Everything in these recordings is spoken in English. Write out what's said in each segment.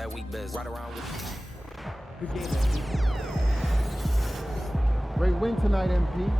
that weak biz. Right around with. Good game, MP. Great win tonight, MP.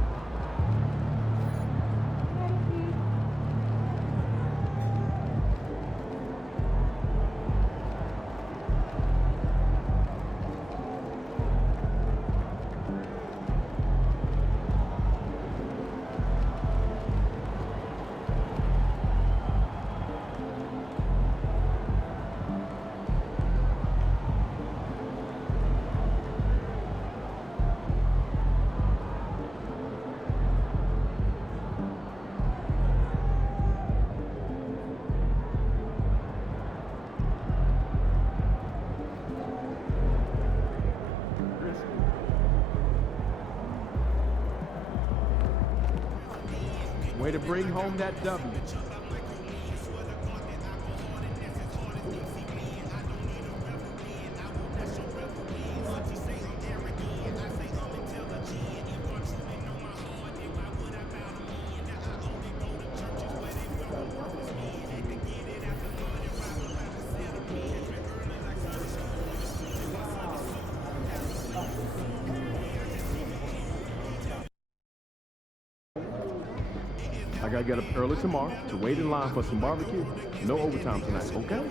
Way to bring home that W. I gotta get up early tomorrow to wait in line for some barbecue. No overtime tonight, okay?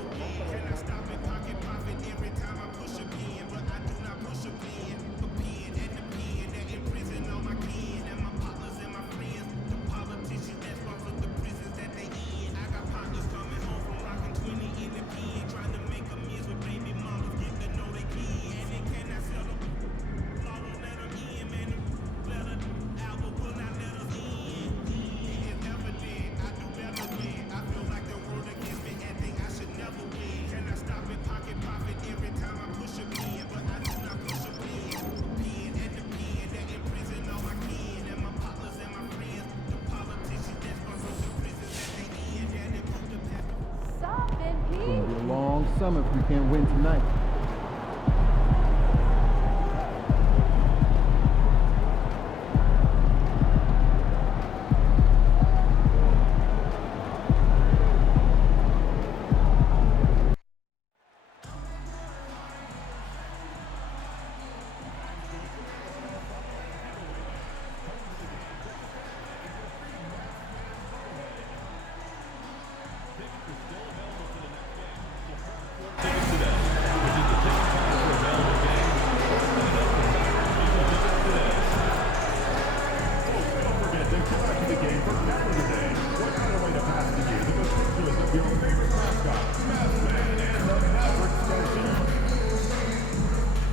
It's gonna be a long summer if we can't win tonight.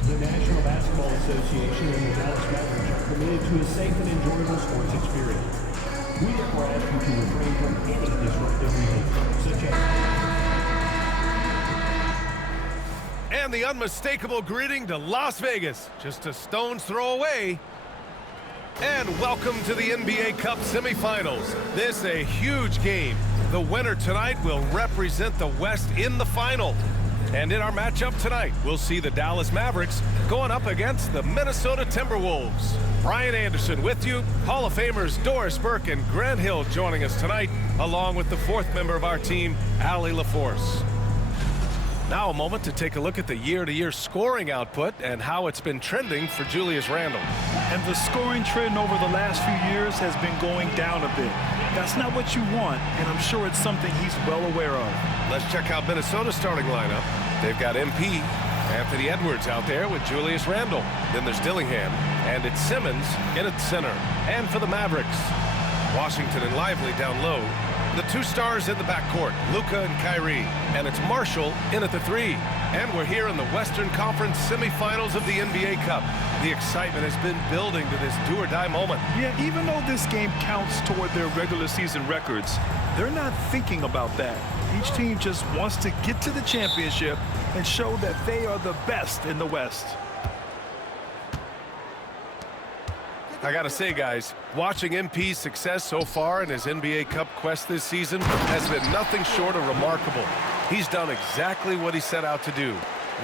The National Basketball Association and the Dallas Mavericks are committed to a safe and enjoyable sports experience. We therefore ask you to refrain from any disruptive behavior, such as... And the unmistakable greeting to Las Vegas, just a stone's throw away. And welcome to the NBA Cup semifinals. This a huge game. The winner tonight will represent the West in the final. And in our matchup tonight, we'll see the Dallas Mavericks going up against the Minnesota Timberwolves. Brian Anderson with you, Hall of Famers Doris Burke and Grant Hill joining us tonight, along with the fourth member of our team, Allie LaForce. Now a moment to take a look at the year-to-year scoring output and how it's been trending for Julius Randle. And the scoring trend over the last few years has been going down a bit. That's not what you want, and I'm sure it's something he's well aware of. Let's check out Minnesota's starting lineup. They've got MP, Anthony Edwards out there with Julius Randle. Then there's Dillingham, and it's Simmons in at center. And for the Mavericks, Washington and Lively down low. The two stars in the backcourt, Luka and Kyrie. And it's Marshall in at the three. And we're here in the Western Conference semifinals of the NBA Cup. The excitement has been building to this do-or-die moment. Yeah, even though this game counts toward their regular season records, they're not thinking about that. Each team just wants to get to the championship and show that they are the best in the West. I gotta say, guys, watching MP's success so far in his NBA Cup quest this season has been nothing short of remarkable. He's done exactly what he set out to do.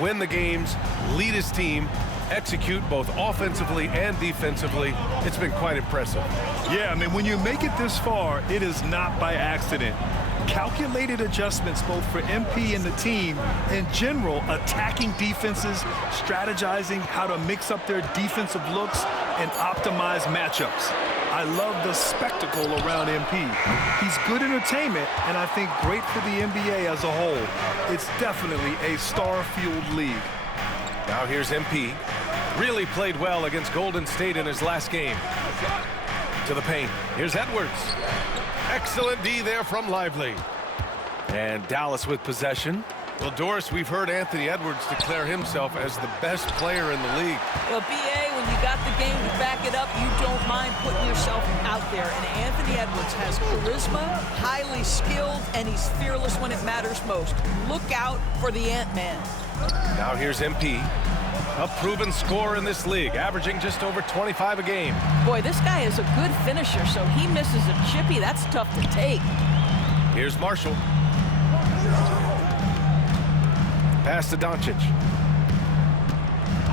Win the games, lead his team, execute both offensively and defensively. It's been quite impressive. Yeah, I mean, when you make it this far, it is not by accident. Calculated adjustments both for MP and the team. In general, attacking defenses, strategizing how to mix up their defensive looks, and optimize matchups. I love the spectacle around MP. He's good entertainment, and I think great for the NBA as a whole. It's definitely a star-fueled league. Now here's MP. Really played well against Golden State in his last game. To the paint. Here's Edwards. Excellent D there from Lively. And Dallas with possession. Well, Doris, we've heard Anthony Edwards declare himself as the best player in the league. Well, BA, when you got the game to back it up, you don't mind putting yourself out there. And Anthony Edwards has charisma, highly skilled, and he's fearless when it matters most. Look out for the Ant-Man. Now here's MP. A proven scorer in this league, averaging just over 25 a game. Boy, this guy is a good finisher, so he misses a chippy. That's tough to take. Here's Marshall. Pass to Doncic.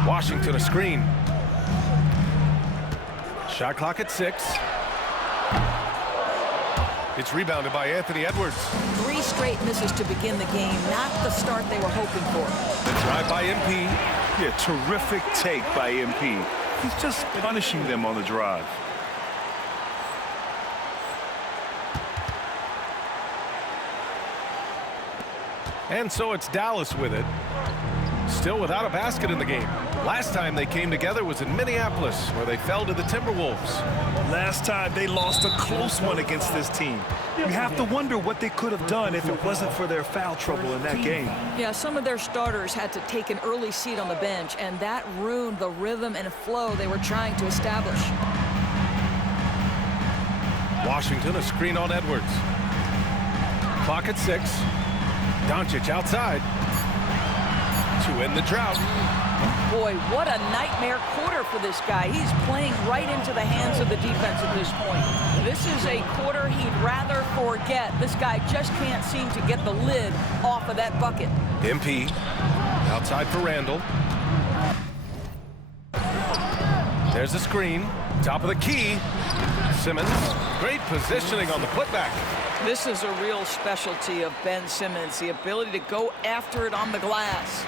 Washington a screen. Shot clock at 6. It's rebounded by Anthony Edwards. 3 straight misses to begin the game, not the start they were hoping for. The drive by MP. Yeah, terrific take by MP. He's just punishing them on the drive. And so it's Dallas with it. Still without a basket in the game. Last time they came together was in Minneapolis, where they fell to the Timberwolves. Last time they lost a close one against this team. You have to wonder what they could have done if it wasn't for their foul trouble in that game. Yeah, some of their starters had to take an early seat on the bench, and that ruined the rhythm and flow they were trying to establish. Washington a screen on Edwards. Clock at 6. Doncic outside to end the drought. Boy, what a nightmare quarter for this guy. He's playing right into the hands of the defense at this point. This is a quarter he'd rather forget. This guy just can't seem to get the lid off of that bucket. MP outside for Randall. There's the screen. Top of the key. Simmons. Great positioning on the putback. This is a real specialty of Ben Simmons, the ability to go after it on the glass.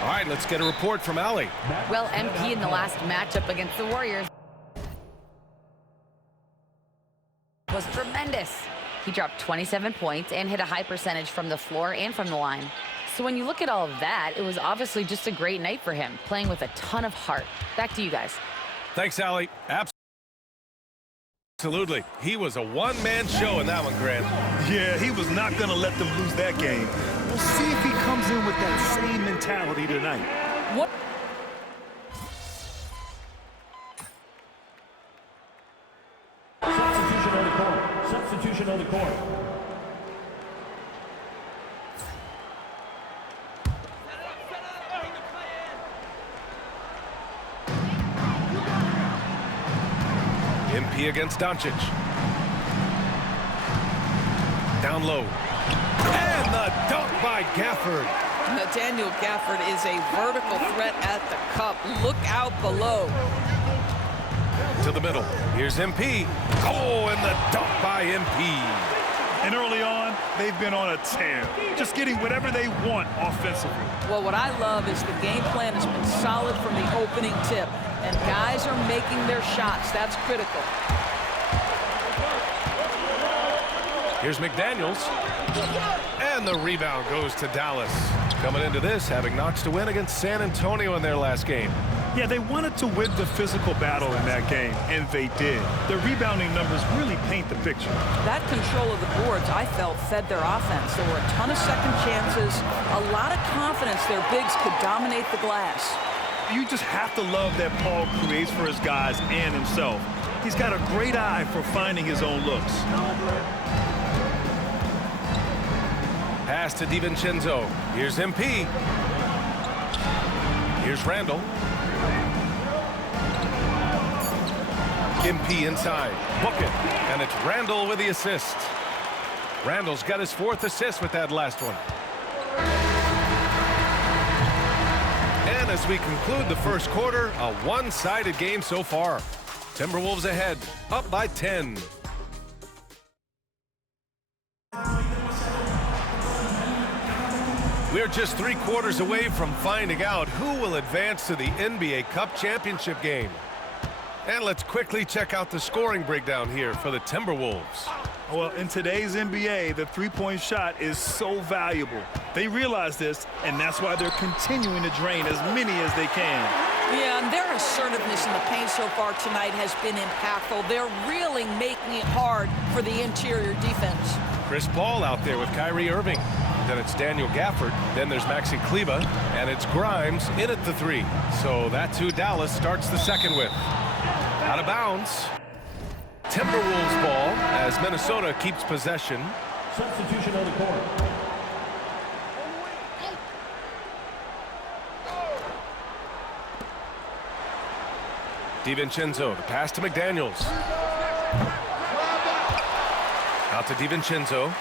All right, let's get a report from Allie. Well, MP in the last matchup against the Warriors was tremendous. He dropped 27 points and hit a high percentage from the floor and from the line. So when you look at all of that, it was obviously just a great night for him, playing with a ton of heart. Back to you guys. Thanks, Allie. Absolutely. He was a one-man show in that one, Grant. Yeah, he was not going to let them lose that game. We'll see if he comes in with that same mentality tonight. What? Substitution on the court. Substitution on the court. MP against Doncic. Down low. And the dunk by Gafford. Daniel Gafford is a vertical threat at the cup. Look out below. To the middle. Here's MP. Oh, and the dunk by MP. And early on, they've been on a tear, just getting whatever they want offensively. Well, what I love is the game plan has been solid from the opening tip, and guys are making their shots. That's critical. Here's McDaniels. And the rebound goes to Dallas. Coming into this, having notched a win against San Antonio in their last game. Yeah, they wanted to win the physical battle in that game, and they did. Their rebounding numbers really paint the picture. That control of the boards, I felt, fed their offense. There were a ton of second chances, a lot of confidence their bigs could dominate the glass. You just have to love that Paul creates for his guys and himself. He's got a great eye for finding his own looks. Pass to DiVincenzo. Here's MP. Here's Randall. MP inside. Book it. And it's Randall with the assist. Randall's got his 4th assist with that last one. And as we conclude the first quarter, a one-sided game so far. Timberwolves ahead, up by 10. We're just 3 quarters away from finding out who will advance to the NBA Cup Championship game. And let's quickly check out the scoring breakdown here for the Timberwolves. Well, in today's NBA, the three-point shot is so valuable. They realize this, and that's why they're continuing to drain as many as they can. Yeah, and their assertiveness in the paint so far tonight has been impactful. They're really making it hard for the interior defense. Chris Paul out there with Kyrie Irving. Then it's Daniel Gafford. Then there's Maxi Kleber. And it's Grimes in at the 3. So that's who Dallas starts the second with. Out of bounds. Timberwolves ball as Minnesota keeps possession. Substitution on the court. DiVincenzo, the pass to McDaniels. Out to DiVincenzo.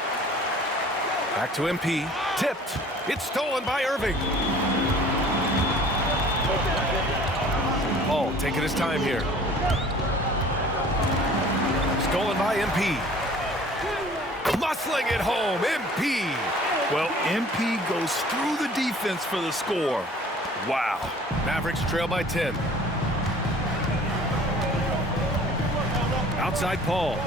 Back to MP. Tipped. It's stolen by Irving. Paul taking his time here. Stolen by MP. Muscling it home. MP. Well, MP goes through the defense for the score. Wow. Mavericks trail by 10. Outside Paul.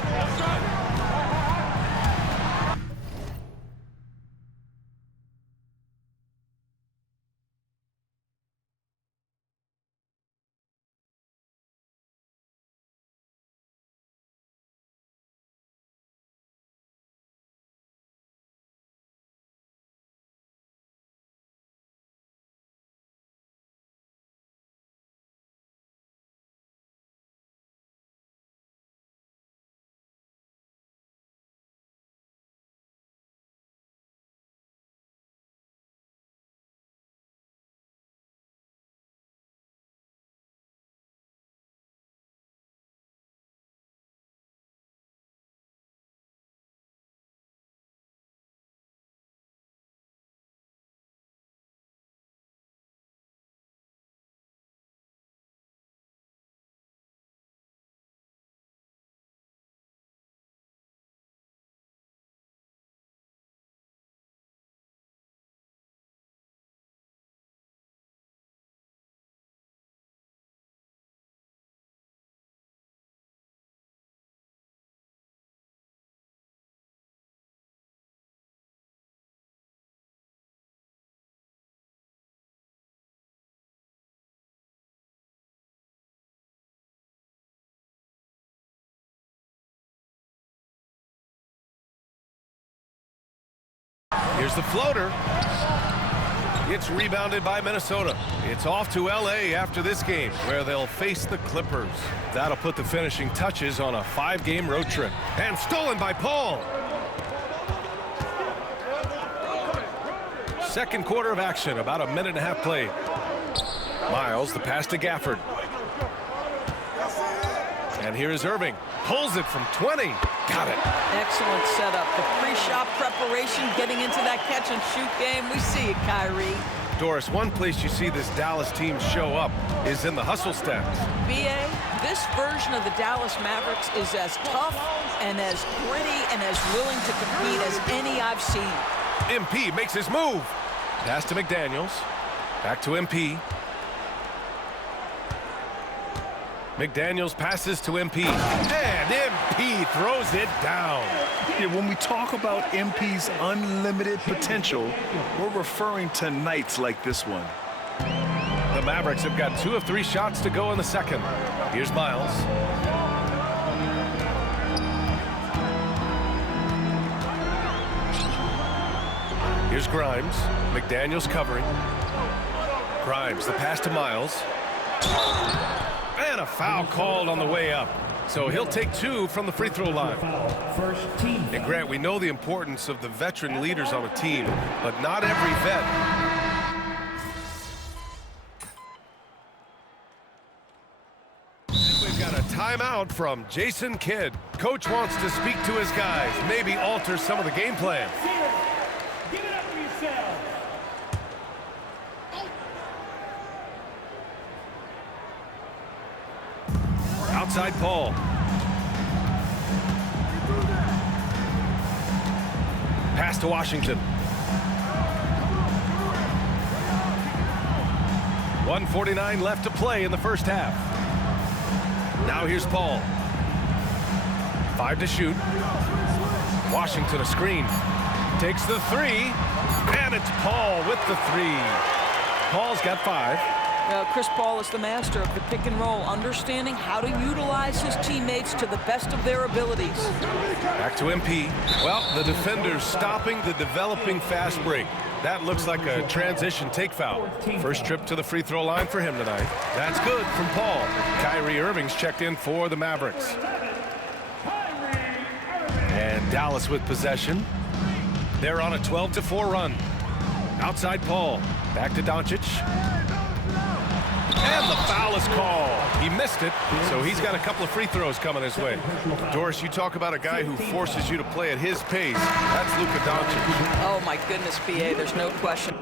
Here's the floater. It's rebounded by Minnesota. It's off to LA after this game, where they'll face the Clippers. That'll put the finishing touches on a 5-game road trip. And stolen by Paul. Second quarter of action, about a minute and a half played. Miles, the pass to Gafford. And here is Irving. Pulls it from 20. Got it. Excellent setup. The pre-shot preparation, getting into that catch-and-shoot game. We see it, Kyrie. Doris, one place you see this Dallas team show up is in the hustle stats. B.A., this version of the Dallas Mavericks is as tough and as gritty and as willing to compete as any I've seen. MP makes his move. Pass to McDaniels. Back to MP. McDaniels passes to MP. And MP throws it down. Yeah, when we talk about MP's unlimited potential, we're referring to nights like this one. The Mavericks have got 2 of 3 shots to go in the second. Here's Miles. Here's Grimes. McDaniels covering. Grimes, the pass to Miles. And a foul called on the way up. So he'll take 2 from the free throw line. First team. And Grant, we know the importance of the veteran leaders on a team, but not every vet. We've got a timeout from Jason Kidd. Coach wants to speak to his guys, maybe alter some of the game plan. Give it up for yourselves. Outside Paul. Pass to Washington. 1:49 left to play in the first half. Now here's Paul. 5 to shoot. Washington a screen. Takes the 3. And it's Paul with the 3. Paul's got 5. Chris Paul is the master of the pick and roll, understanding how to utilize his teammates to the best of their abilities. Back to MP. Well, the defender's stopping the developing fast break. That looks like a transition take foul. First trip to the free throw line for him tonight. That's good from Paul. Kyrie Irving's checked in for the Mavericks. And Dallas with possession. They're on a 12-4 run. Outside Paul. Back to Doncic. And the foul is called. He missed it, so he's got a couple of free throws coming his way. Doris, you talk about a guy who forces you to play at his pace. That's Luka Doncic. Oh, my goodness, B.A., there's no question.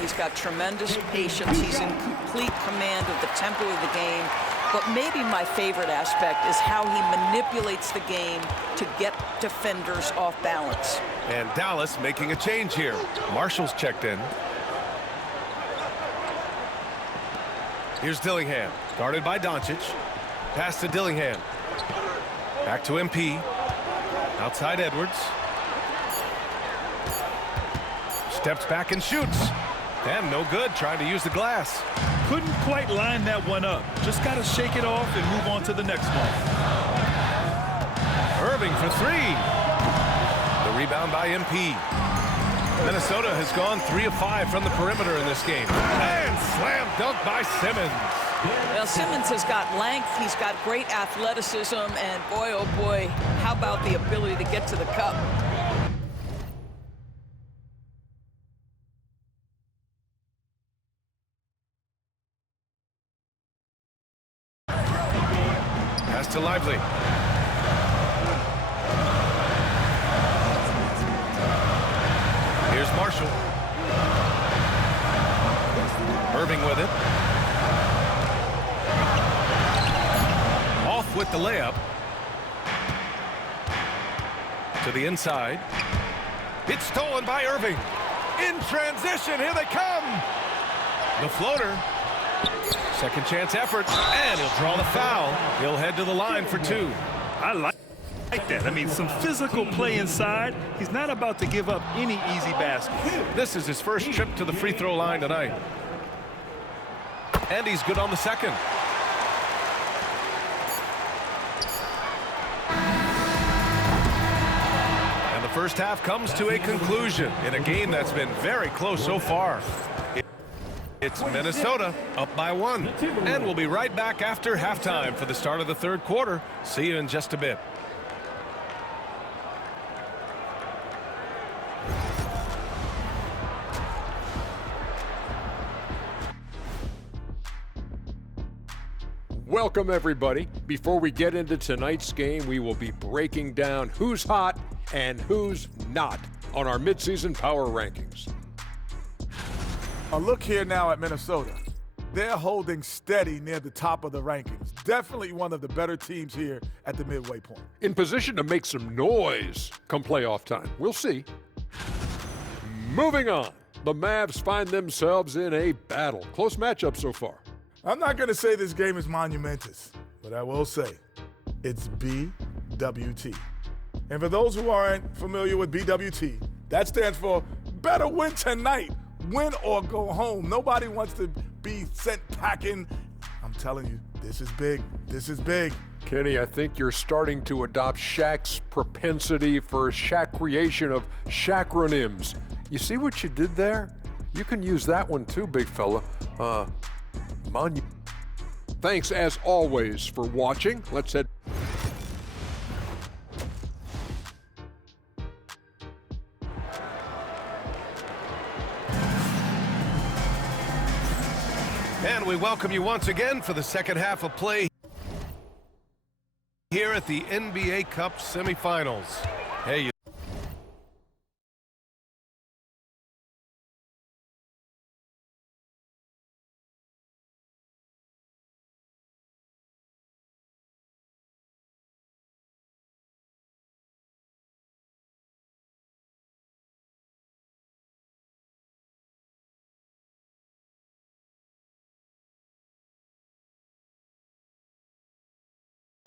He's got tremendous patience. He's in complete command of the tempo of the game. But maybe my favorite aspect is how he manipulates the game to get defenders off balance. And Dallas making a change here. Marshall's checked in. Here's Dillingham, guarded by Doncic. Pass to Dillingham. Back to MP. Outside Edwards. Steps back and shoots. And no good, trying to use the glass. Couldn't quite line that one up. Just got to shake it off and move on to the next one. Irving for 3. The rebound by MP. Minnesota has gone 3 of 5 from the perimeter in this game. And slam dunk by Simmons. Well, Simmons has got length, he's got great athleticism, and boy, oh boy, how about the ability to get to the cup? Pass to Lively. Here's Marshall. Irving with it. Off with the layup. To the inside. It's stolen by Irving. In transition, here they come. The floater. Second chance effort, and he'll draw the foul. He'll head to the line for 2. I like that. I mean, some physical play inside. He's not about to give up any easy baskets. This is his first trip to the free throw line tonight. And he's good on the second. And the first half comes to a conclusion in a game that's been very close so far. It's Minnesota up by 1. And we'll be right back after halftime for the start of the third quarter. See you in just a bit. Welcome, everybody. Before we get into tonight's game, we will be breaking down who's hot and who's not on our midseason power rankings. A look here now at Minnesota. They're holding steady near the top of the rankings. Definitely one of the better teams here at the midway point. In position to make some noise come playoff time. We'll see. Moving on. The Mavs find themselves in a battle. Close matchup so far. I'm not going to say this game is monumentous, but I will say it's BWT. And for those who aren't familiar with BWT, that stands for better win tonight, win or go home. Nobody wants to be sent packing. I'm telling you, this is big. This is big. Kenny, I think you're starting to adopt Shaq's propensity for Shaq creation of Shaqronyms. You see what you did there? You can use that one too, big fella. Thanks as always for watching. Let's head. And we welcome you once again for the second half of play here at the NBA Cup semifinals. Hey,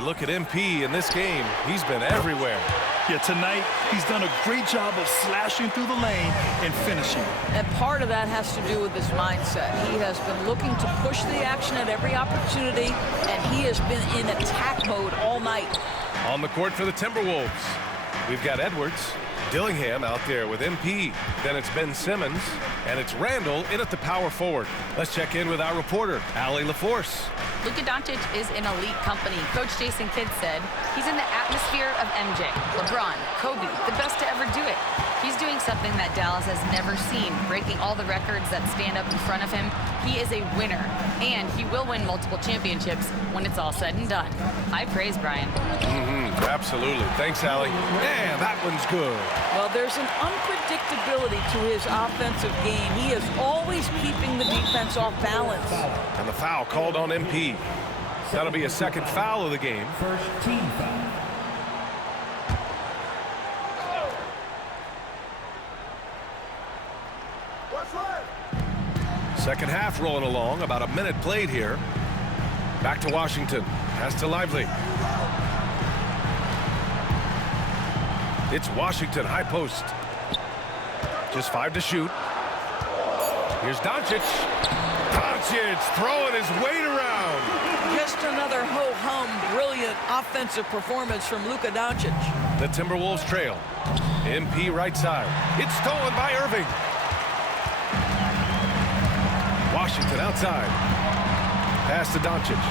Look at MP in this game. He's been everywhere. Yeah, tonight he's done a great job of slashing through the lane and finishing. And part of that has to do with his mindset. He has been looking to push the action at every opportunity, and he has been in attack mode all night. On the court for the Timberwolves, we've got Edwards, Dillingham out there with MP. Then it's Ben Simmons, and it's Randall in at the power forward. Let's check in with our reporter, Allie LaForce. Luka Doncic is in elite company. Coach Jason Kidd said he's in the atmosphere of MJ, LeBron, Kobe, the best to ever do it. He's doing something that Dallas has never seen, breaking all the records that stand up in front of him. He is a winner, and he will win multiple championships when it's all said and done. High praise, Brian. Absolutely. Thanks, Allie. Yeah, that one's good. Well, there's an unpredictability to his offensive game. He is always keeping the defense off balance. And the foul called on MP. That'll be a second foul of the game. First team foul. Second half rolling along, about a minute played here. Back to Washington, pass to Lively. It's Washington, high post. Just 5 to shoot. Here's Doncic. Doncic throwing his weight around. Just another ho-hum, brilliant offensive performance from Luka Doncic. The Timberwolves trail. MP right side. It's stolen by Irving. Washington outside. Pass to Doncic.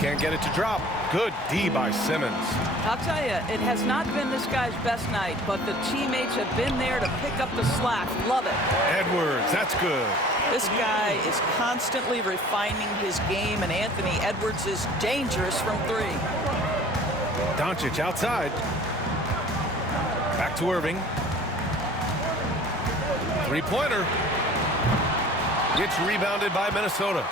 Can't get it to drop. Good D by Simmons. I'll tell you, it has not been this guy's best night, but the teammates have been there to pick up the slack. Love it. Edwards, that's good. This guy is constantly refining his game, and Anthony Edwards is dangerous from 3. Doncic outside. Back to Irving. Three-pointer. It's rebounded by Minnesota.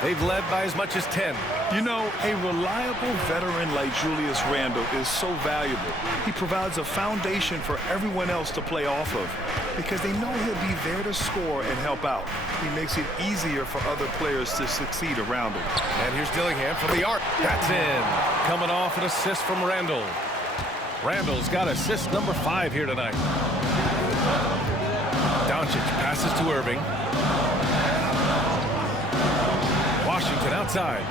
They've led by as much as 10. You know, a reliable veteran like Julius Randle is so valuable. He provides a foundation for everyone else to play off of because they know he'll be there to score and help out. He makes it easier for other players to succeed around him. And here's Dillingham from the arc. That's in. Coming off an assist from Randall. Randall's got assist number 5 here tonight. Doncic passes to Irving. Washington outside.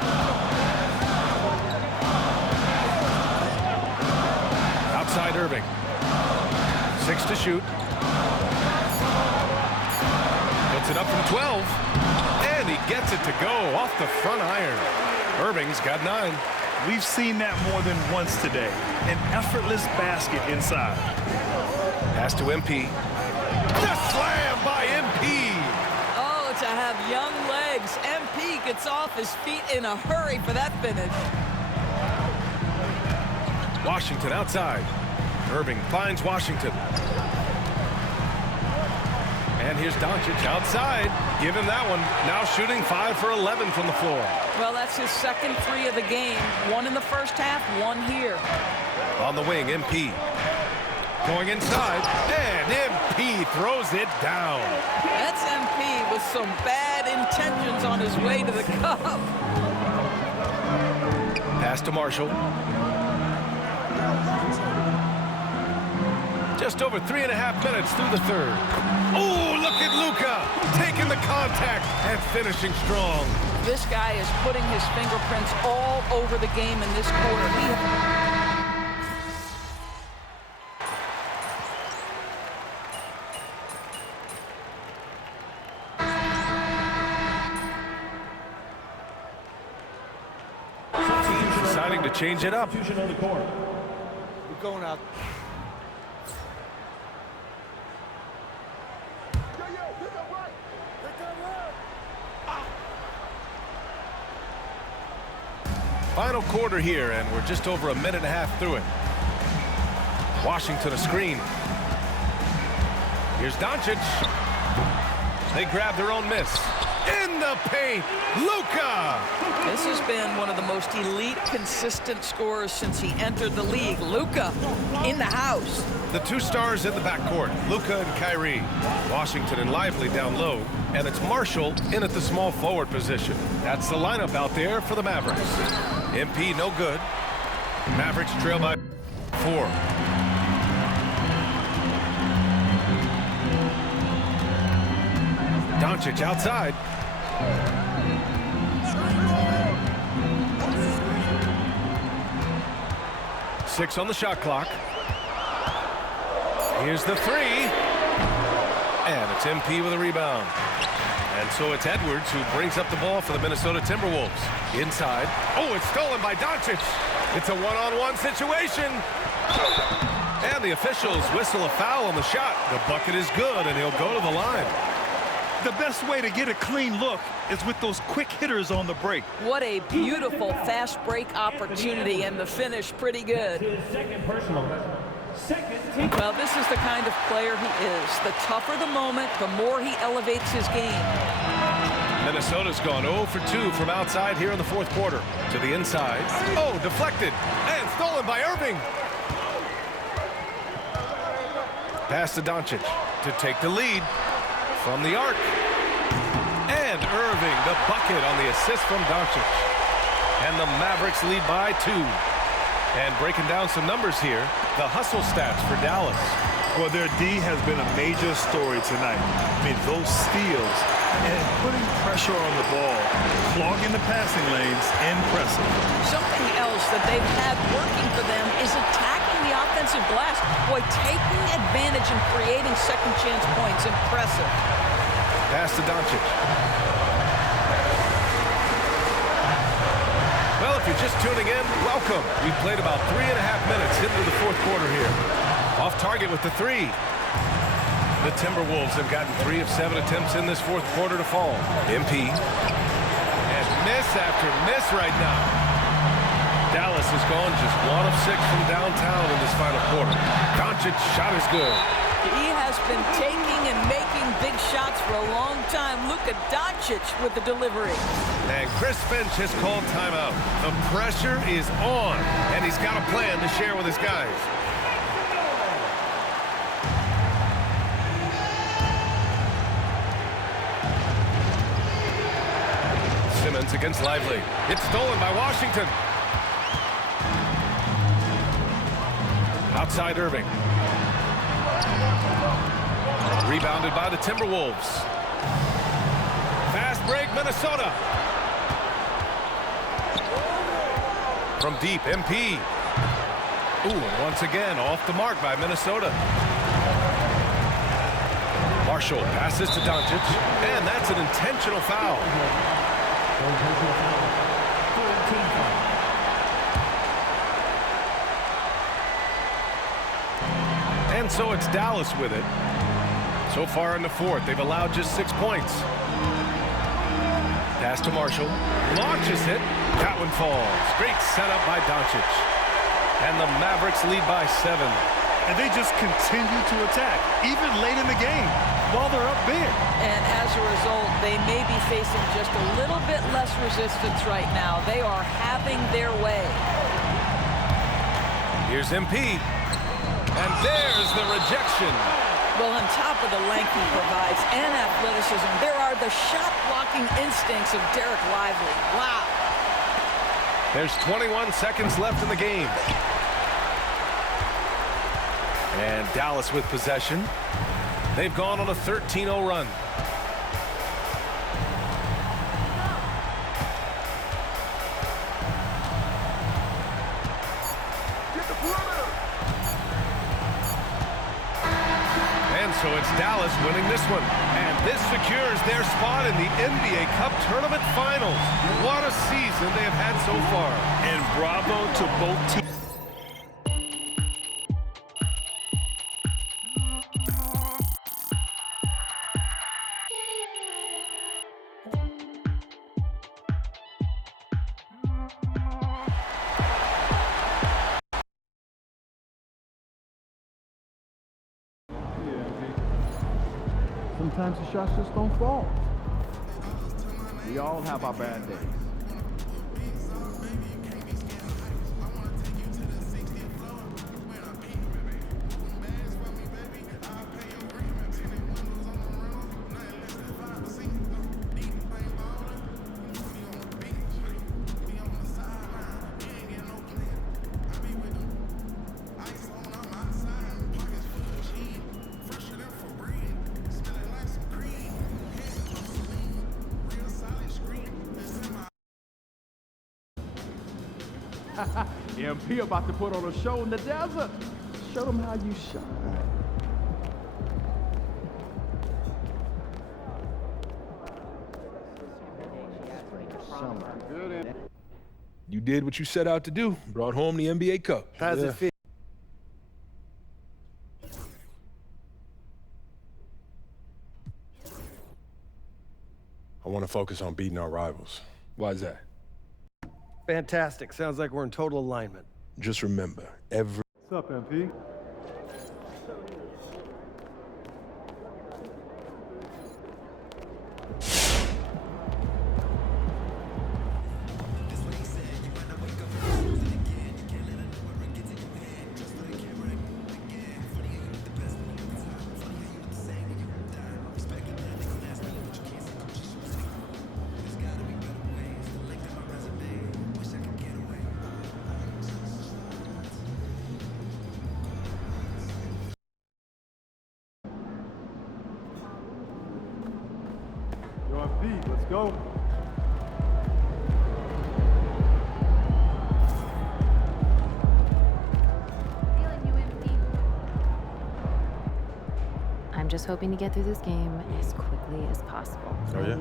Outside Irving. 6 to shoot. Puts it up from 12. And he gets it to go off the front iron. Irving's got 9. We've seen that more than once today. An effortless basket inside. Pass to MP. The slam by MP. Oh, to have young legs. MP gets off his feet in a hurry for that finish. Washington outside. Irving finds Washington. And here's Doncic outside. Give him that one. Now shooting 5 for 11 from the floor. Well, that's his second 3 of the game. 1 in the first half, 1 here. On the wing, MP. Going inside, and MP throws it down. That's MP with some bad intentions on his way to the cup. Pass to Marshall. Just over 3.5 minutes through the third. Oh, look at Luka taking the contact and finishing strong. This guy is putting his fingerprints all over the game in this quarter. Deciding to change it up. On the court. We're going out. Final quarter here, and we're just over 1.5 minutes through it. Washington a screen. Here's Doncic. They grab their own miss. In the paint, Luka! This has been one of the most elite, consistent scorers since he entered the league. Luka in the house. The two stars in the backcourt, Luka and Kyrie. Washington and Lively down low, and it's Marshall in at the small forward position. That's the lineup out there for the Mavericks. MP no good. Mavericks trail by 4. Doncic outside. Six on the shot clock. Here's the three. And it's MP with a rebound. And so it's Edwards who brings up the ball for the Minnesota Timberwolves. Inside. Oh, it's stolen by Doncic. It's a one-on-one situation. And the officials whistle a foul on the shot. The bucket is good, and he'll go to the line. The best way to get a clean look is with those quick hitters on the break. What a beautiful fast break opportunity, and the finish pretty good. Second personal. Well, this is the kind of player he is. The tougher the moment, the more he elevates his game. Minnesota's gone 0 for 2 from outside here in the fourth quarter. To the inside. Oh, deflected. And stolen by Irving. Pass to Doncic to take the lead from the arc. And Irving, the bucket on the assist from Doncic. And the Mavericks lead by 2. And breaking down some numbers here, the hustle stats for Dallas. Well, their D has been a major story tonight. I mean, those steals and putting pressure on the ball, clogging the passing lanes, impressive. Something else that they've had working for them is attacking the offensive glass. Boy, taking advantage and creating second chance points. Impressive. Pass to Doncic. Well, if you're just tuning in, welcome. We've played about 3.5 minutes into the fourth quarter here. Off target with the three. The Timberwolves have gotten 3 of 7 attempts in this fourth quarter to fall. MP. And miss after miss right now. Dallas has gone just 1 of 6 from downtown in this final quarter. Doncic's shot is good. He has been taking and making big shots for a long time. Luka Doncic with the delivery. And Chris Finch has called timeout. The pressure is on, and he's got a plan to share with his guys. Simmons against Lively. It's stolen by Washington. Outside Irving. Rebounded by the Timberwolves. Fast break, Minnesota. From deep, MP. Ooh, and once again, off the mark by Minnesota. Marshall passes to Doncic, and that's an intentional foul. And so it's Dallas with it. So far in the fourth, they've allowed just 6 points. Pass to Marshall. Launches it. That one falls. Great setup by Doncic. And the Mavericks lead by 7. And they just continue to attack, even late in the game, while they're up big. And as a result, they may be facing just a little bit less resistance right now. They are having their way. Here's MP. And there's the rejection. Well, on top of the length he provides and athleticism, there are the shot-blocking instincts of Dereck Lively. Wow. There's 21 seconds left in the game. And Dallas with possession. They've gone on a 13-0 run. So it's Dallas winning this one. And this secures their spot in the NBA Cup Tournament Finals. What a season they have had so far. And bravo to both teams. Sometimes the shots just don't fall. We all have our bad days. MP about to put on a show in the desert. Show them how you shine. You did what you set out to do. Brought home the NBA Cup. How's it feel? I want to focus on beating our rivals. Why is that? Fantastic. Sounds like we're in total alignment. Just remember, every... What's up, MP? Let's go. I'm just hoping to get through this game as quickly as possible. Oh, yeah?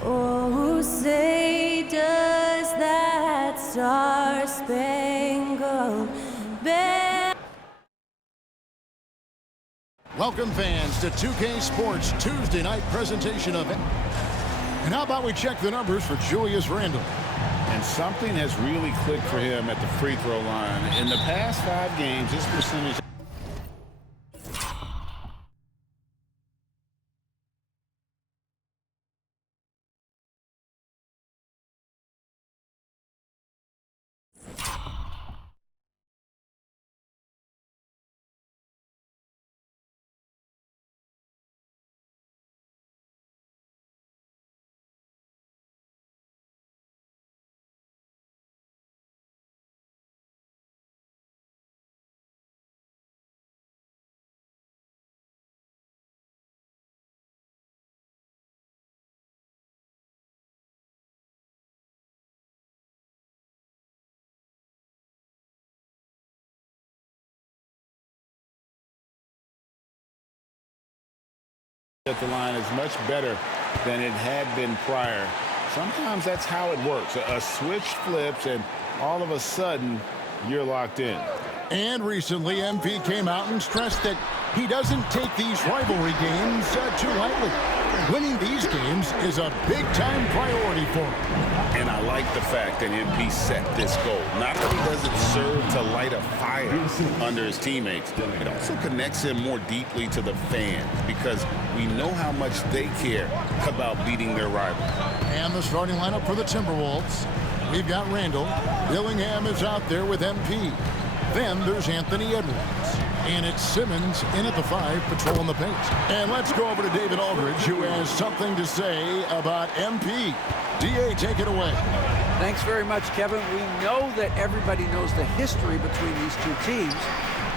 Oh, say does that star-spangled banner. Welcome fans to 2K Sports Tuesday night presentation of it. And how about we check the numbers for Julius Randle? And something has really clicked for him at the free throw line. In the past 5 games, his percentage... at the line is much better than it had been prior. Sometimes that's how it works. A switch flips and all of a sudden you're locked in. And recently MP came out and stressed that he doesn't take these rivalry games too lightly. Winning these games is a big-time priority for him. And I like the fact that MP set this goal. Not only does it serve to light a fire under his teammates, it also connects him more deeply to the fans because we know how much they care about beating their rival. And the starting lineup for the Timberwolves. We've got Randle. Dillingham is out there with MP. Then there's Anthony Edwards. And it's Simmons in at the 5, patrolling the paint. And let's go over to David Aldridge, who has something to say about MP. DA, take it away. Thanks very much, Kevin. We know that everybody knows the history between these two teams,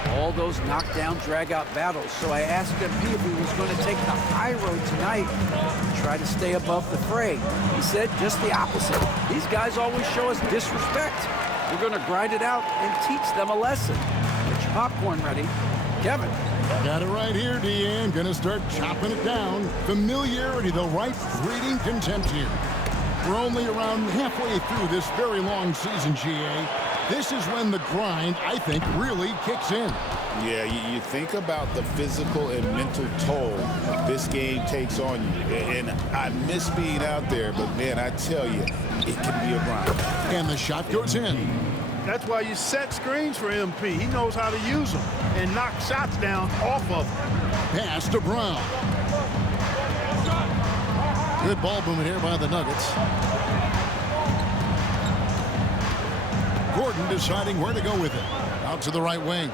All those knockdown, drag-out battles. So I asked MP if he was going to take the high road tonight and try to stay above the fray. He said just the opposite. These guys always show us disrespect. We're going to grind it out and teach them a lesson. Get your popcorn ready. Kevin. Got it right here, Deanne. Gonna start chopping it down. Familiarity, the right breeding contempt here. We're only around halfway through this very long season, GA. This is when the grind, I think, really kicks in. Yeah, you think about the physical and mental toll this game takes on you. And I miss being out there, but man, I tell you, it can be a grind. And the shot goes in. That's why you set screens for MP. He knows how to use them and knock shots down off of them. Pass to Brown. Good ball movement here by the Nuggets. Gordon deciding where to go with it. Out to the right wing.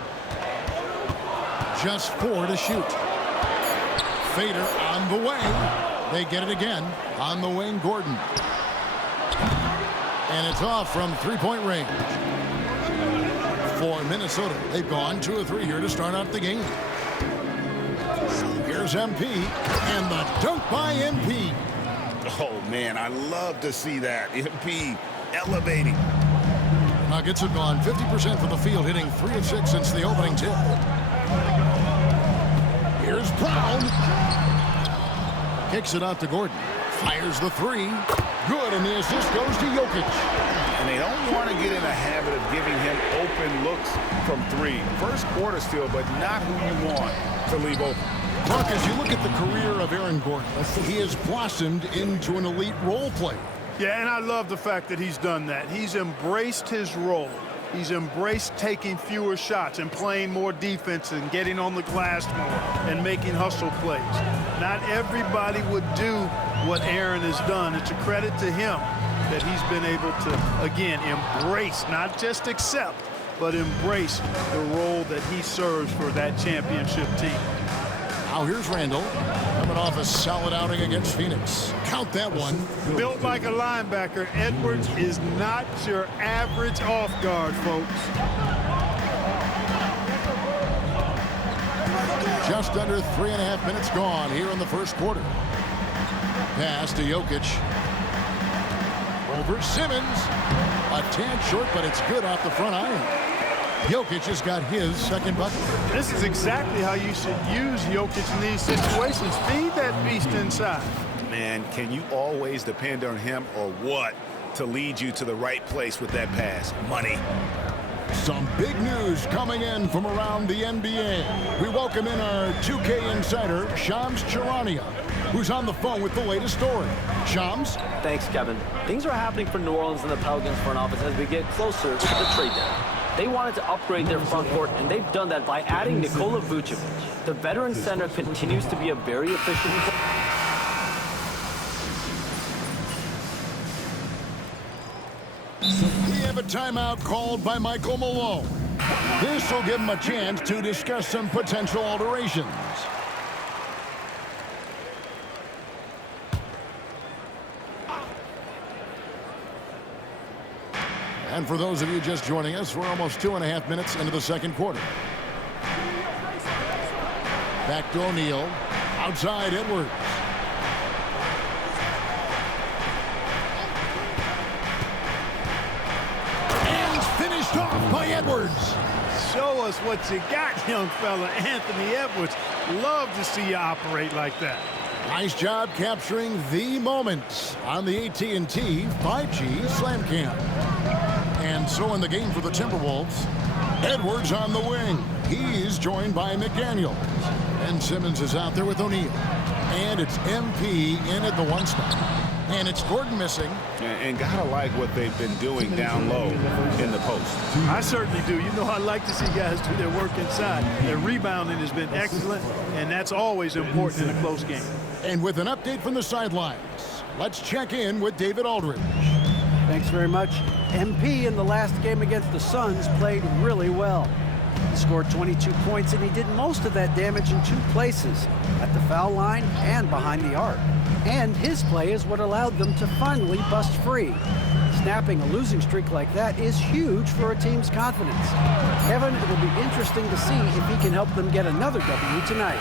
Just 4 to shoot. Fader on the way. They get it again. On the wing, Gordon. And it's off from three-point range. For Minnesota, they've gone 2 of 3 here to start out the game. Here's MP, and the dunk by MP. Oh, man, I love to see that. MP elevating. Nuggets have gone 50% from the field, hitting 3 of 6 since the opening tip. Here's Brown. Kicks it out to Gordon. Fires the 3. Good, and the assist goes to Jokic. And they don't want to get in a habit of giving him open looks from 3. First quarter still, but not who you want to leave open. Mark, as you look at the career of Aaron Gordon, he has blossomed into an elite role player. Yeah, and I love the fact that he's done that. He's embraced his role. He's embraced taking fewer shots and playing more defense and getting on the glass more and making hustle plays. Not everybody would do what Aaron has done. It's a credit to him that he's been able to, again, embrace, not just accept, but embrace the role that he serves for that championship team. Now here's Randall, coming off a solid outing against Phoenix. Count that one. Built like a linebacker, Edwards is not your average off guard, folks. Just under 3.5 minutes gone here in the first quarter. Pass to Jokic. Over Simmons. A tad short, but it's good off the front iron. Jokic has got his second bucket. This is exactly how you should use Jokic in these situations. Feed that beast inside. Man, can you always depend on him or what to lead you to the right place with that pass? Money. Some big news coming in from around the NBA. We welcome in our 2K insider, Shams Charania, who's on the phone with the latest story. Shams? Thanks, Kevin. Things are happening for New Orleans and the Pelicans front office as we get closer to the trade deadline. They wanted to upgrade their front court, and they've done that by adding Nikola Vucevic. The veteran center continues to be a very efficient player. We have a timeout called by Michael Malone. This will give him a chance to discuss some potential alterations. And for those of you just joining us, we're almost 2.5 minutes into the second quarter. Back to O'Neal. Outside, Edwards. And finished off by Edwards. Show us what you got, young fella. Anthony Edwards. Love to see you operate like that. Nice job capturing the moments on the AT&T 5G Slam Cam. And so in the game for the Timberwolves, Edwards on the wing. He's joined by McDaniels. And Simmons is out there with O'Neal. And it's MP in at the 1 spot. And it's Gordon missing. And gotta like what they've been doing down low in the post. I certainly do. You know, I like to see guys do their work inside. Their rebounding has been excellent, and that's always important in a close game. And with an update from the sidelines, let's check in with David Aldridge. Thanks very much. MP in the last game against the Suns played really well. He scored 22 points, and he did most of that damage in 2 places, at the foul line and behind the arc. And his play is what allowed them to finally bust free. Snapping a losing streak like that is huge for a team's confidence. Kevin, it'll be interesting to see if he can help them get another W tonight.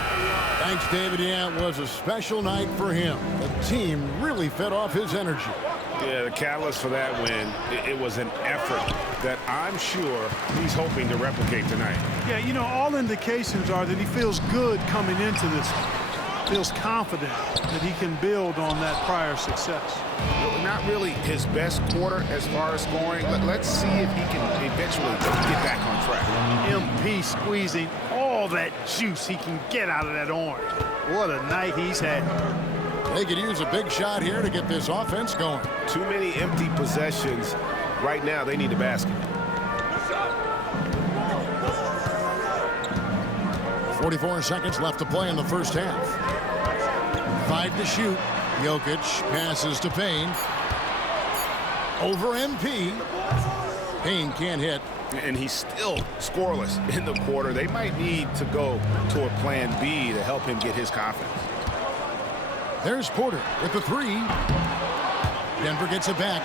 Thanks, David. Yeah, it was a special night for him. The team really fed off his energy. Yeah, the catalyst for that win, it was an effort that I'm sure he's hoping to replicate tonight. Yeah, you know, all indications are that he feels good coming into this. Feels confident that he can build on that prior success. Not really his best quarter as far as scoring, but let's see if he can eventually get back on track. MP squeezing all that juice he can get out of that orange. What a night he's had. They could use a big shot here to get this offense going. Too many empty possessions. Right now, they need a basket. 44 seconds left to play in the first half. 5 to shoot. Jokic passes to Payne. Over MP. Payne can't hit. And he's still scoreless in the quarter. They might need to go to a plan B to help him get his confidence. There's Porter with the three. Denver gets it back.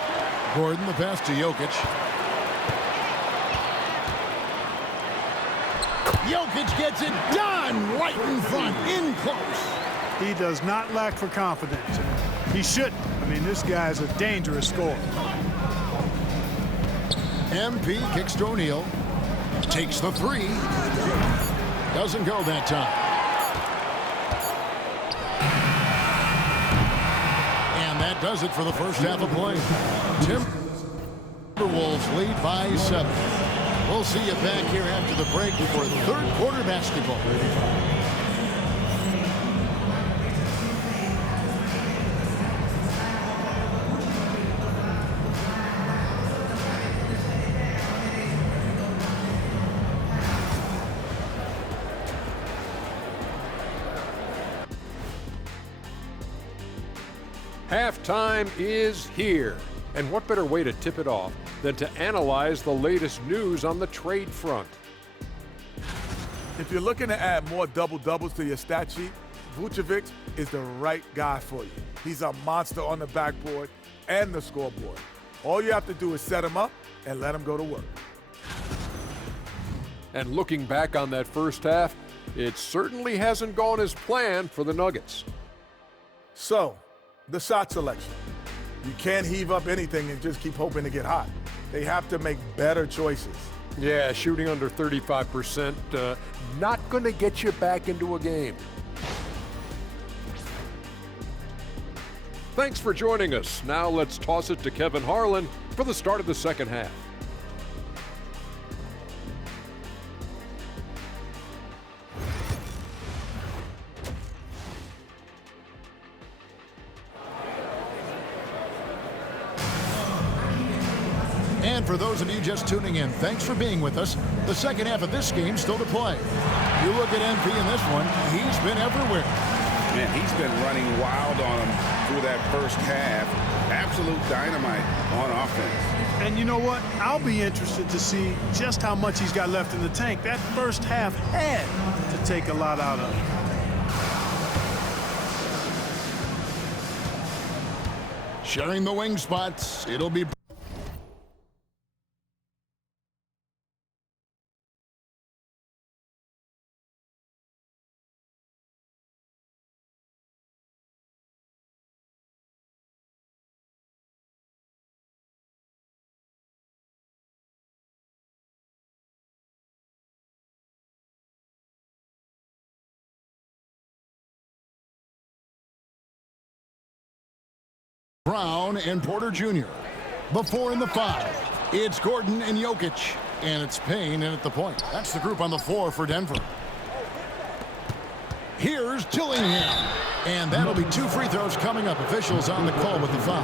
Gordon the pass to Jokic. Jokic gets it done right in front, in close. He does not lack for confidence. He shouldn't. I mean, this guy's a dangerous scorer. MP kicks to O'Neal. Takes the three. Doesn't go that time. And that does it for the first half of play. Timberwolves lead by 7. We'll see you back here after the break for third quarter basketball. Halftime is here. And what better way to tip it off than to analyze the latest news on the trade front? If you're looking to add more double-doubles to your stat sheet, Vucevic is the right guy for you. He's a monster on the backboard and the scoreboard. All you have to do is set him up and let him go to work. And looking back on that first half, it certainly hasn't gone as planned for the Nuggets. So, the shot selection. You can't heave up anything and just keep hoping to get hot. They have to make better choices. Yeah, shooting under 35%, not going to get you back into a game. Thanks for joining us. Now let's toss it to Kevin Harlan for the start of the second half. And for those of you just tuning in, thanks for being with us. The second half of this game still to play. You look at MP in this one, he's been everywhere. Man, he's been running wild on him through that first half. Absolute dynamite on offense. And you know what? I'll be interested to see just how much he's got left in the tank. That first half had to take a lot out of him. Sharing the wing spots, it'll be... Brown and Porter Jr. The 4 and the 5. It's Gordon and Jokic. And it's Payne in at the point. That's the group on the floor for Denver. Here's Dillingham. And that'll be 2 free throws coming up. Officials on the call with the foul.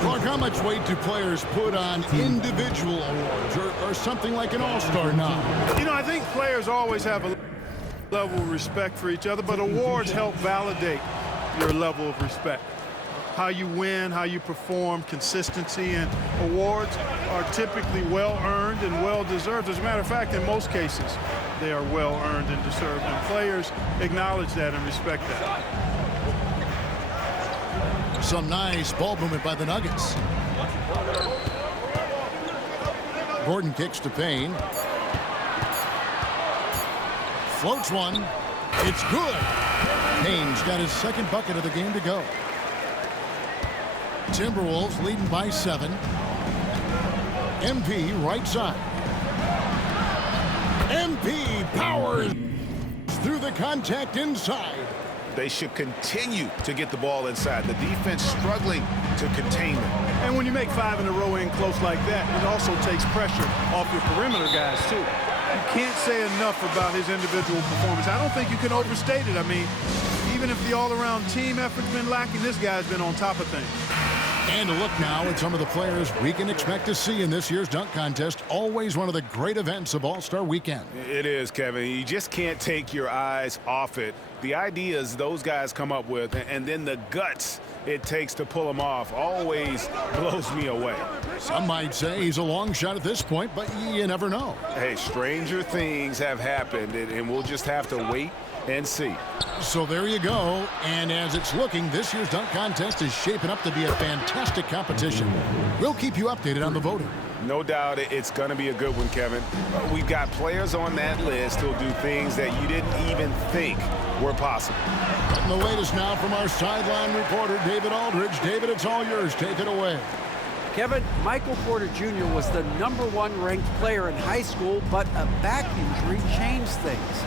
Clark, how much weight do players put on individual awards or something like an all-star nod? You know, I think players always have a level of respect for each other, but awards help validate your level of respect. How you win, how you perform, consistency, and awards are typically well-earned and well-deserved. As a matter of fact, in most cases, they are well-earned and deserved, and players acknowledge that and respect that. Some nice ball movement by the Nuggets. Gordon kicks to Payne. Floats one. It's good. Payne's got his second bucket of the game to go. Timberwolves leading by 7. MP right side. MP powers through the contact inside. They should continue to get the ball inside. The defense struggling to contain them. And when you make 5 in a row in close like that, it also takes pressure off your perimeter guys, too. You can't say enough about his individual performance. I don't think you can overstate it. I mean, even if the all-around team effort's been lacking, this guy's been on top of things. And a look now at some of the players we can expect to see in this year's dunk contest. Always one of the great events of All-Star Weekend. It is, Kevin. You just can't take your eyes off it. The ideas those guys come up with, and then the guts it takes to pull them off, always blows me away. Some might say he's a long shot at this point, but you never know. Hey, stranger things have happened, and we'll just have to wait and see. So there you go. And as it's looking, this year's dunk contest is shaping up to be a fantastic competition. We'll keep you updated on the voting. No doubt it's going to be a good one, Kevin. We've got players on that list who'll do things that you didn't even think were possible. And the latest now from our sideline reporter, David Aldridge. David, it's all yours. Take it away. Kevin, Michael Porter Jr. was the #1 ranked player in high school, but a back injury changed things.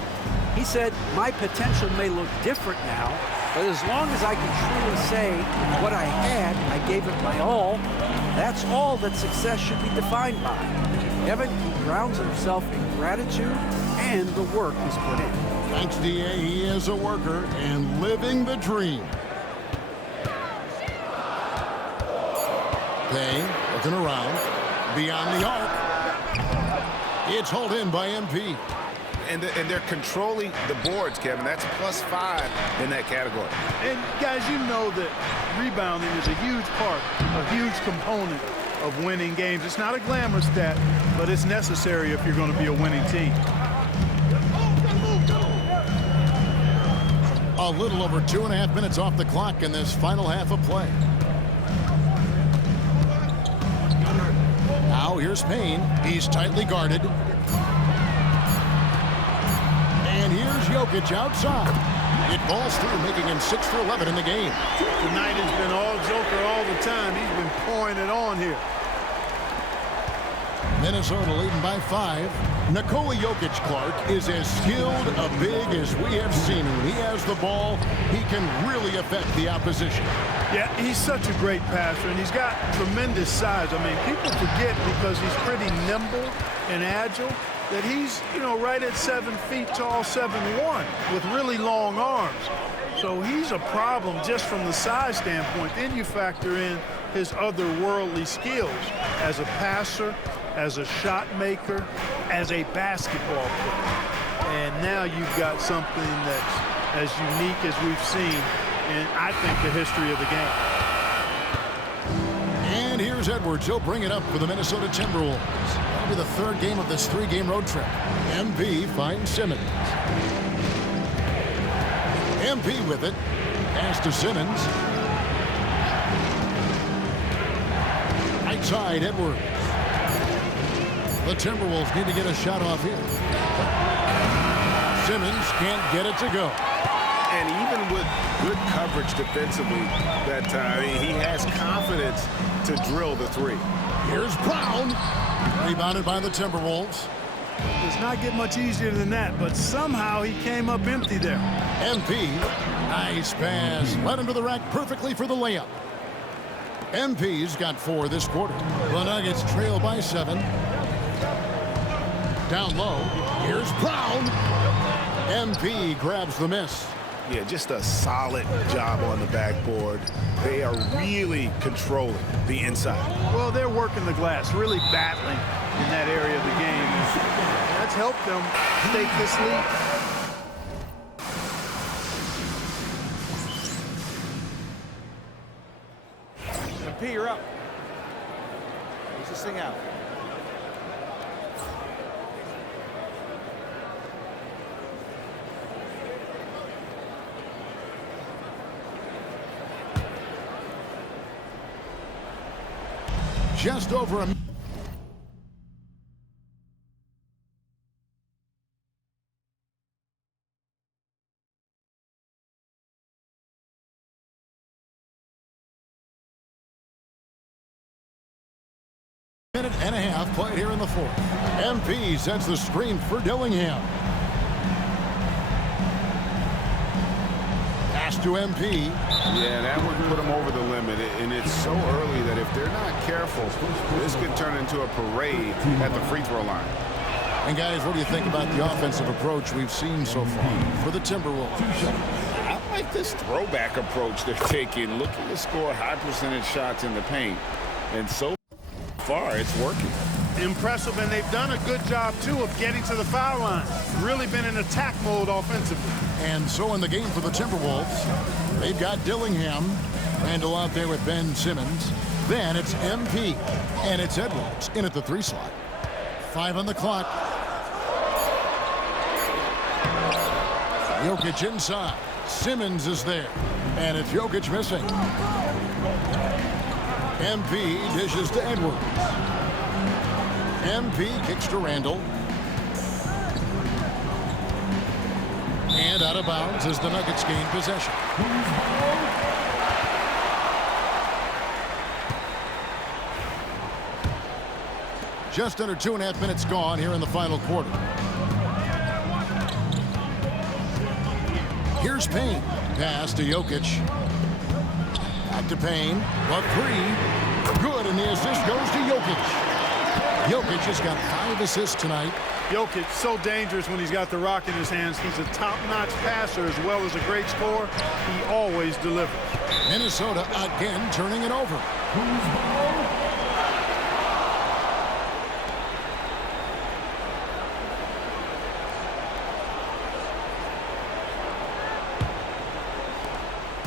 He said, my potential may look different now, but as long as I can truly say what I had, I gave it my all, that's all that success should be defined by. Kevin, he grounds himself in gratitude and the work he's put in. Thanks, D.A. He is a worker and living the dream. Payne looking around. Beyond the arc. It's hauled in by MP. And they're controlling the boards, Kevin. That's +5 in that category. And, guys, you know that rebounding is a huge part, a huge component of winning games. It's not a glamour stat, but it's necessary if you're going to be a winning team. A little over 2.5 minutes off the clock in this final half of play. Now here's Payne. He's tightly guarded. And here's Jokic outside. It falls through, making him 6 for 11 in the game. Tonight has been all Joker all the time. He's been pouring it on here. Minnesota leading by 5. Nikola Jokic, Clark, is as skilled a big as we have seen. When he has the ball, he can really affect the opposition. Yeah, he's such a great passer, and he's got tremendous size. I mean, people forget because he's pretty nimble and agile that he's, right at 7 feet tall, 7'1", with really long arms. So he's a problem just from the size standpoint. Then you factor in his otherworldly skills as a passer, as a shot maker, as a basketball player. And now you've got something that's as unique as we've seen in, I think, the history of the game. And here's Edwards. He'll bring it up for the Minnesota Timberwolves. That'll be the third game of this 3-game road trip. MP finds Simmons. MP with it. Pass to Simmons. Right side, Edwards. The Timberwolves need to get a shot off here. Simmons can't get it to go. And even with good coverage defensively that time, he has confidence to drill the 3. Here's Brown. Rebounded by the Timberwolves. Does not get much easier than that, but somehow he came up empty there. MP, nice pass. Led him to the rack perfectly for the layup. MP's got 4 this quarter. The Nuggets trail by 7. Down low, here's Brown. MP grabs the miss. Yeah, just a solid job on the backboard. They are really controlling the inside. Well, they're working the glass, really battling in that area of the game. That's helped them take this lead. MP, you're up. Close this thing out. Just over a minute and a half played here in the fourth. MP sets the screen for Dillingham. Pass to MP. Yeah, that would put them over the limit, and it's so early that if they're not careful, this could turn into a parade at the free throw line. And guys, what do you think about the offensive approach we've seen so far for the Timberwolves? I like this throwback approach they're taking, looking to score high percentage shots in the paint, and so far it's working. Impressive, and they've done a good job too of getting to the foul line. Really been in attack mode offensively. And so in the game for the Timberwolves, they've got Dillingham, Randall out there with Ben Simmons. Then it's MP, and it's Edwards in at the 3 slot. 5 on the clock. Jokic inside. Simmons is there. And it's Jokic missing. MP dishes to Edwards. MP kicks to Randall. And out of bounds as the Nuggets gain possession. Just under 2.5 minutes gone here in the final quarter. Here's Payne. Pass to Jokic. Back to Payne. A 3. Good, and the assist goes to Jokic. Jokic has got 5 assists tonight. Jokic, so dangerous when he's got the rock in his hands. He's a top-notch passer as well as a great scorer. He always delivers. Minnesota again turning it over.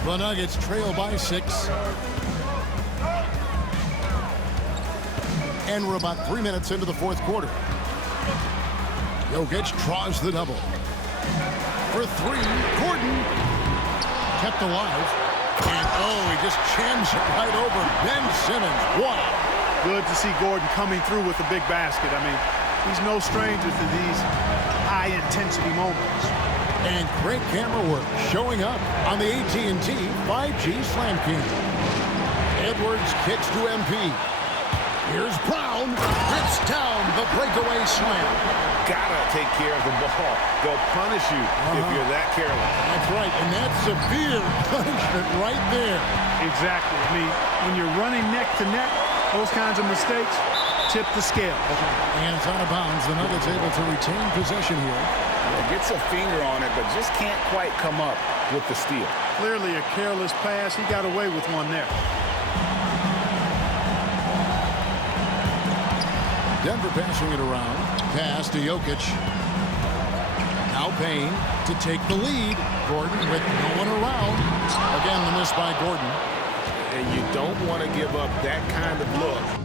The Nuggets trail by 6. And we're about 3 minutes into the fourth quarter. Jokic draws the double. For 3, Gordon kept alive. And he just jams it right over Ben Simmons. Wow. Good to see Gordon coming through with a big basket. I mean, he's no stranger to these high-intensity moments. And great camera work showing up on the AT&T 5G Slam King. Edwards kicks to MP. Here's Brown. Rips down the breakaway slam. Gotta take care of the ball. They'll punish you if you're that careless. That's right, and that's severe punishment right there. Exactly. I mean, when you're running neck to neck, those kinds of mistakes tip the scale. And it's out of bounds. The Nuggets able to retain possession here. Gets a finger on it, but just can't quite come up with the steal. Clearly a careless pass. He got away with one there. Denver passing it around. Pass to Jokic. Now Payne to take the lead. Gordon with no one around. Again, the miss by Gordon. And you don't want to give up that kind of look.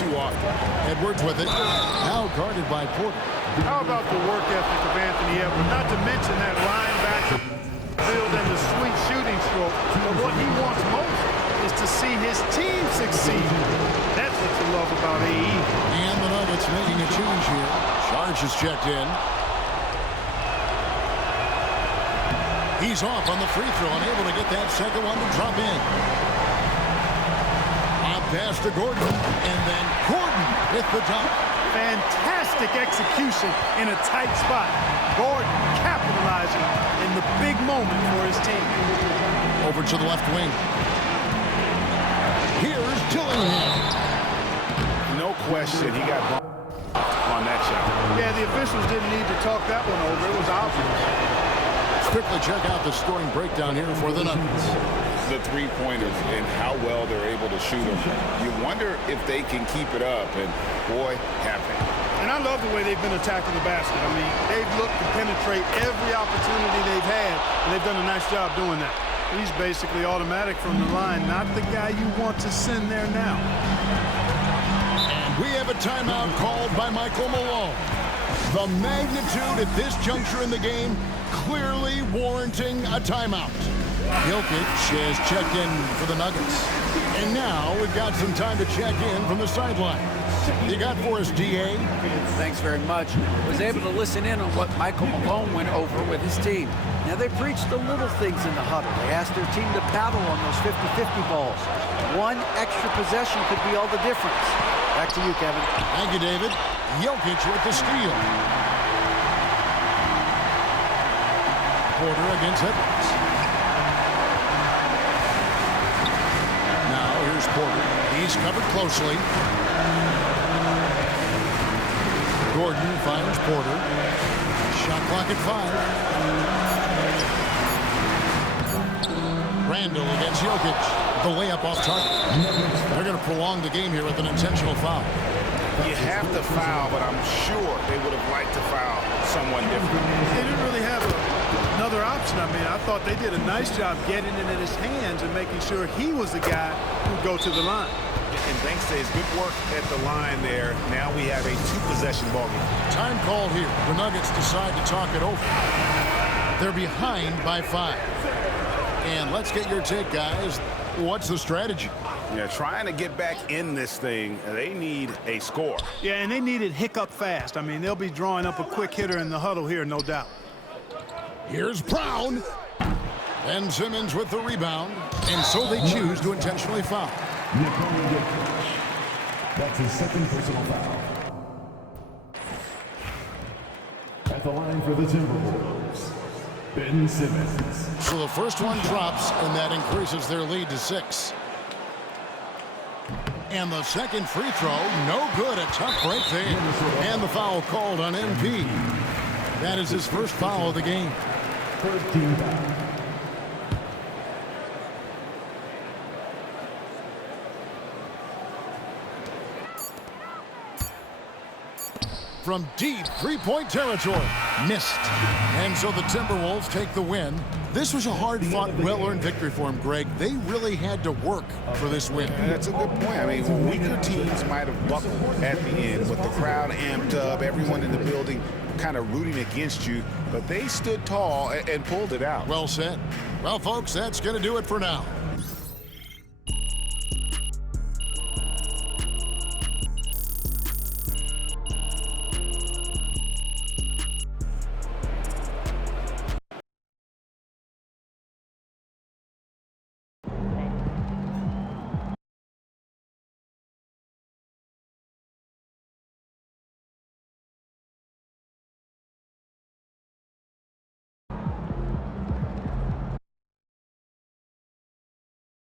Too often. Edwards with it. Now guarded by Porter. How about the work ethic of Anthony Edwards? Not to mention that linebacker field and the sweet shooting stroke. But what he wants most is to see his team succeed. That's what you love about AE. And the Nuggets making a change here. Sarge is checked in. He's off on the free throw, unable to get that second one to drop in. Pass to Gordon, and then Gordon with the dunk. Fantastic execution in a tight spot. Gordon capitalizing in the big moment for his team. Over to the left wing. Here's Dillingham. No question, he got on that shot. Yeah, the officials didn't need to talk that one over. It was obvious. Quickly check out the scoring breakdown here for the Nuggets. The three-pointers and how well they're able to shoot them. You wonder if they can keep it up, and boy, have they. And I love the way they've been attacking the basket. I mean, they've looked to penetrate every opportunity they've had, and they've done a nice job doing that. He's basically automatic from the line, not the guy you want to send there now. And we have a timeout called by Michael Malone. The magnitude at this juncture in the game clearly warranting a timeout. Jokic is checked in for the Nuggets. And now we've got some time to check in from the sideline. You got for us, D.A.? Thanks very much. I was able to listen in on what Michael Malone went over with his team. Now, they preached the little things in the huddle. They asked their team to paddle on those 50-50 balls. One extra possession could be all the difference. Back to you, Kevin. Thank you, David. Jokic with the steal. Porter against Edwards. Now here's Porter. He's covered closely. Gordon finds Porter. Shot clock at 5. Randall against Jokic. The layup off target. They're going to prolong the game here with an intentional foul. You have to foul, but I'm sure they would have liked to foul someone different. They didn't really have another option. I mean, I thought they did a nice job getting it in his hands and making sure he was the guy who'd go to the line. And Banks says good work at the line there. Now we have a 2-possession ball game. Time call here. The Nuggets decide to talk it over. They're behind by 5. And let's get your take, guys. What's the strategy? Yeah, trying to get back in this thing, they need a score. Yeah, and they need it hiccup fast. I mean, they'll be drawing up a quick hitter in the huddle here, no doubt. Here's Brown. Ben Simmons with the rebound. And so they choose to intentionally foul. That's his second personal foul. At the line for the Timberwolves, Ben Simmons. So the first one drops, and that increases their lead to 6. And the second free throw, no good. A tough break there. And the foul called on MP. That is his first foul of the game. 13 foul. From deep three-point territory. Missed. And so the Timberwolves take the win. This was a hard-fought, well-earned victory for them, Greg. They really had to work for this win. That's a good point. I mean, weaker teams might have buckled at the end, but the crowd amped up, everyone in the building kind of rooting against you, but they stood tall and pulled it out. Well said. Well, folks, that's going to do it for now.